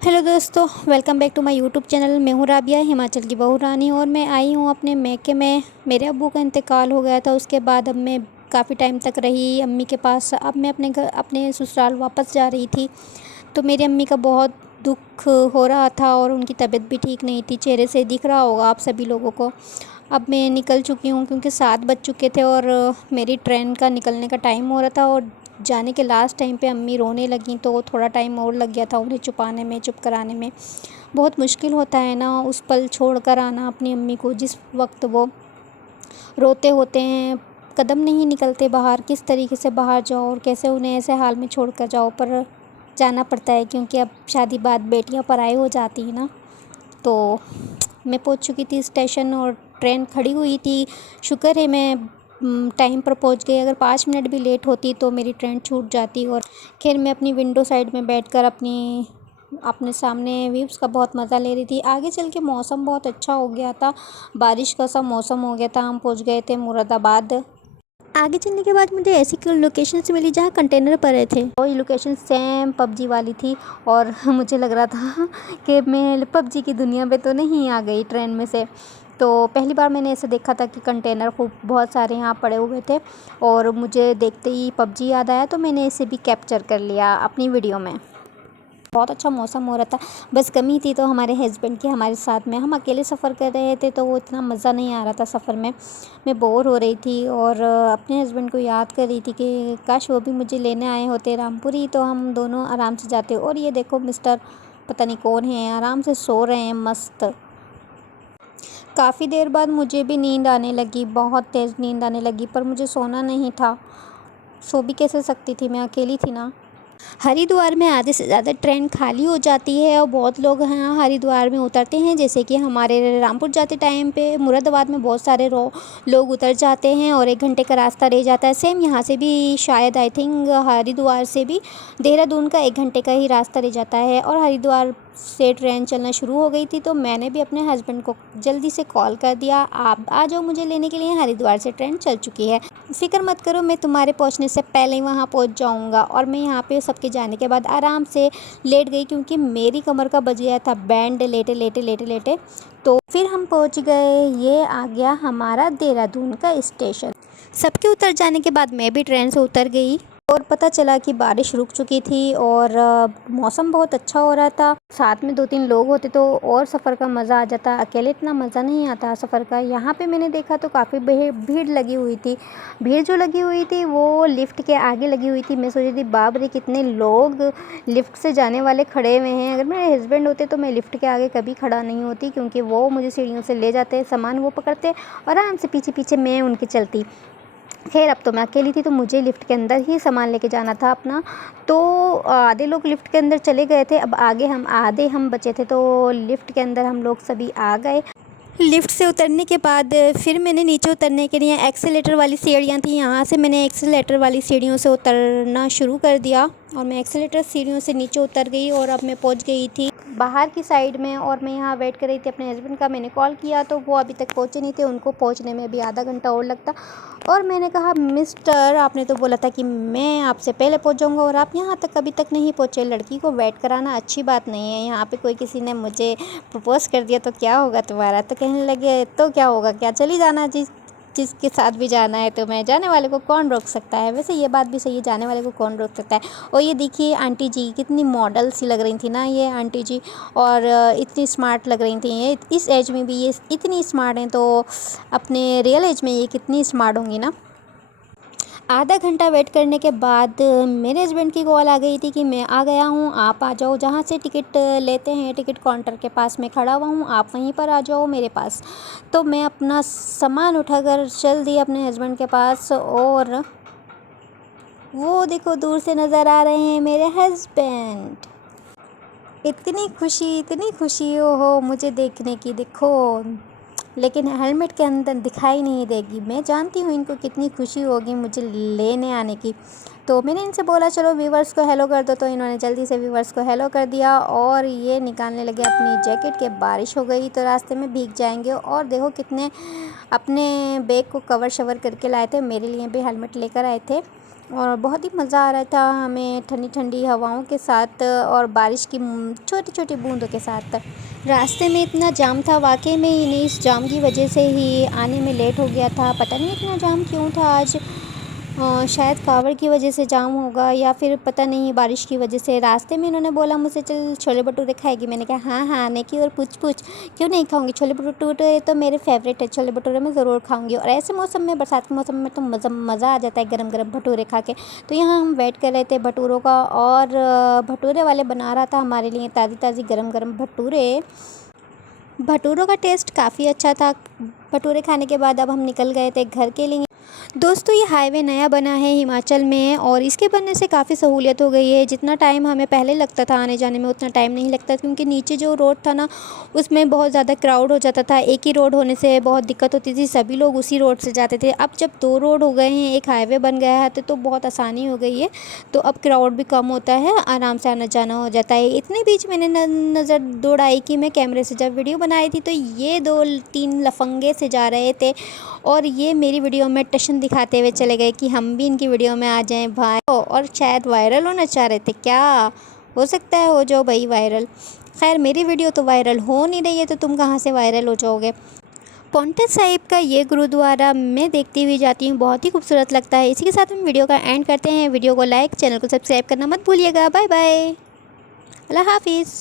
Hello दोस्तों, welcome back to my YouTube channel. मैं हूँ राबिया, हिमाचल की बहू रानी, और मैं आई हूँ अपने मैके में। मेरे अब्बू का इंतकाल हो गया था, उसके बाद अब मैं काफ़ी टाइम तक रही अम्मी के पास। अब मैं अपने घर, अपने ससुराल वापस जा रही थी, तो मेरी अम्मी का बहुत दुख हो रहा था और उनकी तबीयत भी ठीक नहीं थी। चेहरे से दिख रहा होगा आप सभी लोगों को। अब मैं निकल चुकी हूँ क्योंकि 7 बज चुके थे और मेरी ट्रेन का निकलने का टाइम हो रहा था। और जाने के लास्ट टाइम पे अम्मी रोने लगी, तो थोड़ा टाइम और लग गया था उन्हें छुपाने में, चुप कराने में। बहुत मुश्किल होता है ना उस पल छोड़ कर आना अपनी अम्मी को, जिस वक्त वो रोते होते हैं, कदम नहीं निकलते बाहर। किस तरीके से बाहर जाओ और कैसे उन्हें ऐसे हाल में छोड़ कर जाओ, पर जाना पड़ता है क्योंकि अब शादी बाद बेटियां पराई हो जाती हैं ना। तो मैं पहुंच चुकी थी स्टेशन और ट्रेन खड़ी हुई थी। शुक्र है मैं टाइम पर पहुंच गई। अगर 5 मिनट भी लेट होती तो मेरी ट्रेन छूट जाती। और खैर मैं अपनी विंडो साइड में बैठकर अपने सामने व्यूज़ का बहुत मज़ा ले रही थी। आगे चल के मौसम बहुत अच्छा हो गया था, बारिश का सा मौसम हो गया था। हम पहुंच गए थे मुरादाबाद। आगे चलने के बाद मुझे ऐसी लोकेशन से मिली जहाँ कंटेनर पड़े थे, और ये लोकेशन सेम पबजी वाली थी। और मुझे लग रहा था कि मैं पबजी की दुनिया में तो नहीं आ गई ट्रेन में से। तो पहली बार मैंने ऐसे देखा था कि कंटेनर खूब बहुत सारे यहाँ पड़े हुए थे, और मुझे देखते ही पबजी याद आया, तो मैंने इसे भी कैप्चर कर लिया अपनी वीडियो में। बहुत अच्छा मौसम हो रहा था। बस कमी थी तो हमारे हस्बैंड की हमारे साथ में। हम अकेले सफ़र कर रहे थे तो वो इतना मज़ा नहीं आ रहा था सफ़र में। मैं बोर हो रही थी और अपने हस्बैंड को याद कर रही थी कि काश वो भी मुझे लेने आए होते रामपुरी, तो हम दोनों आराम से जाते। और ये देखो मिस्टर पता नहीं कौन है, आराम से सो रहे हैं मस्त। काफ़ी देर बाद मुझे भी नींद आने लगी, बहुत तेज़ नींद आने लगी, पर मुझे सोना नहीं था। सो भी कैसे सकती थी, मैं अकेली थी ना। हरिद्वार में आधे से ज़्यादा ट्रेन खाली हो जाती है और बहुत लोग यहाँ हरिद्वार में उतरते हैं। जैसे कि हमारे रामपुर जाते टाइम पे मुरादाबाद में बहुत सारे लोग उतर जाते हैं और 1 घंटे का रास्ता रह जाता है। सेम यहाँ से भी शायद आई थिंक हरिद्वार से भी देहरादून का 1 घंटे का ही रास्ता रह जाता है। और हरिद्वार से ट्रेन चलना शुरू हो गई थी, तो मैंने भी अपने हस्बैंड को जल्दी से कॉल कर दिया, आप आ जाओ मुझे लेने के लिए, हरिद्वार से ट्रेन चल चुकी है, फिक्र मत करो, मैं तुम्हारे पहुंचने से पहले ही वहां पहुंच जाऊंगा। और मैं यहाँ पे सबके जाने के बाद आराम से लेट गई क्योंकि मेरी कमर का बज गया था बैंड, लेटे लेटे लेटे लेटे। तो फिर हम पहुंच गए। ये आ गया हमारा देहरादून का स्टेशन। सबके उतर जाने के बाद मैं भी ट्रेन से उतर गई और पता चला कि बारिश रुक चुकी थी और मौसम बहुत अच्छा हो रहा था। साथ में 2-3 लोग होते तो और सफ़र का मज़ा आ जाता। अकेले इतना मज़ा नहीं आता सफ़र का। यहाँ पे मैंने देखा तो काफ़ी भीड़ लगी हुई थी। भीड़ जो लगी हुई थी वो लिफ्ट के आगे लगी हुई थी। मैं सोच रही थी बाप रे कितने लोग लिफ्ट से जाने वाले खड़े हुए हैं। अगर मेरे हस्बैंड होते तो मैं लिफ्ट के आगे कभी खड़ा नहीं होती, क्योंकि वो मुझे सीढ़ियों से ले जाते, सामान वो पकड़ते और आराम से पीछे पीछे मैं उनके चलती। खैर अब तो मैं अकेली थी तो मुझे लिफ्ट के अंदर ही सामान लेके जाना था अपना। तो आधे लोग लिफ्ट के अंदर चले गए थे, अब आगे आधे हम बचे थे, तो लिफ्ट के अंदर हम लोग सभी आ गए। लिफ्ट से उतरने के बाद फिर मैंने नीचे उतरने के लिए एक्सीलेटर वाली सीढ़ियाँ थी, यहाँ से मैंने एक्सीलेटर वाली सीढ़ियों से उतरना शुरू कर दिया और मैं एक्सीलेटर सीढ़ियों से नीचे उतर गई और अब मैं पहुँच गई थी बाहर की साइड में। और मैं यहाँ वेट कर रही थी अपने हस्बैंड का। मैंने कॉल किया तो वो अभी तक पहुँचे नहीं थे, उनको पहुँचने में अभी आधा घंटा और लगता। और मैंने कहा मिस्टर, आपने तो बोला था कि मैं आपसे पहले पहुँच जाऊँगा और आप यहाँ तक अभी तक नहीं पहुँचे। लड़की को वेट कराना अच्छी बात नहीं है। यहाँ पे कोई किसी ने मुझे प्रपोज़ कर दिया तो क्या होगा तुम्हारा। तो कहने लगे तो क्या होगा, क्या चली जाना जिसके साथ भी जाना है, तो मैं जाने वाले को कौन रोक सकता है। वैसे ये बात भी सही है, जाने वाले को कौन रोक सकता है। और ये देखिए आंटी जी कितनी मॉडल सी लग रही थी ना ये आंटी जी, और इतनी स्मार्ट लग रही थी। ये इस एज में भी ये इतनी स्मार्ट हैं, तो अपने रियल एज में ये कितनी स्मार्ट होंगी ना। आधा घंटा वेट करने के बाद मेरे हस्बैंड की कॉल आ गई थी कि मैं आ गया हूँ, आप आ जाओ, जहाँ से टिकट लेते हैं टिकट काउंटर के पास मैं खड़ा हुआ हूँ, आप वहीं पर आ जाओ मेरे पास। तो मैं अपना सामान उठाकर चल दी अपने हस्बैंड के पास, और वो देखो दूर से नज़र आ रहे हैं मेरे हस्बैंड। इतनी खुशी हो मुझे देखने की, देखो, लेकिन हेलमेट के अंदर दिखाई नहीं देगी। मैं जानती हूँ इनको कितनी खुशी होगी मुझे लेने आने की। तो मैंने इनसे बोला चलो व्यूवर्स को हेलो कर दो, तो इन्होंने जल्दी से व्यूवर्स को हेलो कर दिया और ये निकालने लगे अपनी जैकेट के। बारिश हो गई तो रास्ते में भीग जाएंगे। और देखो कितने अपने बैग को कवर शवर करके लाए थे, मेरे लिए भी हेलमेट लेकर आए थे। और बहुत ही मज़ा आ रहा था हमें ठंडी ठंडी हवाओं के साथ और बारिश की छोटी छोटी बूंदों के साथ। रास्ते में इतना जाम था, वाकई में इन्हीं इस जाम की वजह से ही आने में लेट हो गया था। पता नहीं इतना जाम क्यों था आज। शायद कावड़ की वजह से जाम होगा या फिर पता नहीं बारिश की वजह से। रास्ते में इन्होंने बोला मुझसे, चल छोले भटूरे खाएगी। मैंने कहा हाँ हाँ आने की, और पूछ क्यों नहीं खाऊंगी। छोले भटूरे तो मेरे फेवरेट है, छोले भटूरे मैं ज़रूर खाऊंगी। और ऐसे मौसम में, बरसात के मौसम में तो मज़ा आ जाता है गरम गरम भटूरे खा के। तो यहाँ हम वेट कर रहे थे भटूरों का, और भटूरे वाले बना रहा था हमारे लिए ताज़ी ताज़ी गरम गरम भटूरे। भटूरों का टेस्ट काफ़ी अच्छा था। भटूरे खाने के बाद अब हम निकल गए थे घर के लिए। दोस्तों ये हाईवे नया बना है हिमाचल में, और इसके बनने से काफ़ी सहूलियत हो गई है। जितना टाइम हमें पहले लगता था आने जाने में, उतना टाइम नहीं लगता, क्योंकि नीचे जो रोड था ना उसमें बहुत ज़्यादा क्राउड हो जाता था। एक ही रोड होने से बहुत दिक्कत होती थी, सभी लोग उसी रोड से जाते थे। अब जब 2 रोड हो गए हैं, एक हाईवे बन गया है, तो बहुत आसानी हो गई है। तो अब क्राउड भी कम होता है, आराम से आना जाना हो जाता है। इतने बीच मैंने नज़र दौड़ाई कि मैं कैमरे से जब वीडियो बनाई थी तो ये 2-3 लफंगे से जा रहे थे, और ये मेरी वीडियो में टशन दिखाते हुए चले गए कि हम भी इनकी वीडियो में आ जाएं भाई। और शायद वायरल होना चाह रहे थे, क्या हो सकता है हो जाओ भाई वायरल। खैर मेरी वीडियो तो वायरल हो नहीं रही है, तो तुम कहाँ से वायरल हो जाओगे। पॉन्टा साहिब का ये गुरुद्वारा मैं देखती हुई जाती हूँ, बहुत ही खूबसूरत लगता है। इसी के साथ हम वीडियो का एंड करते हैं। वीडियो को लाइक, चैनल को सब्सक्राइब करना मत भूलिएगा। बाय बाय, अल्लाह हाफिज़।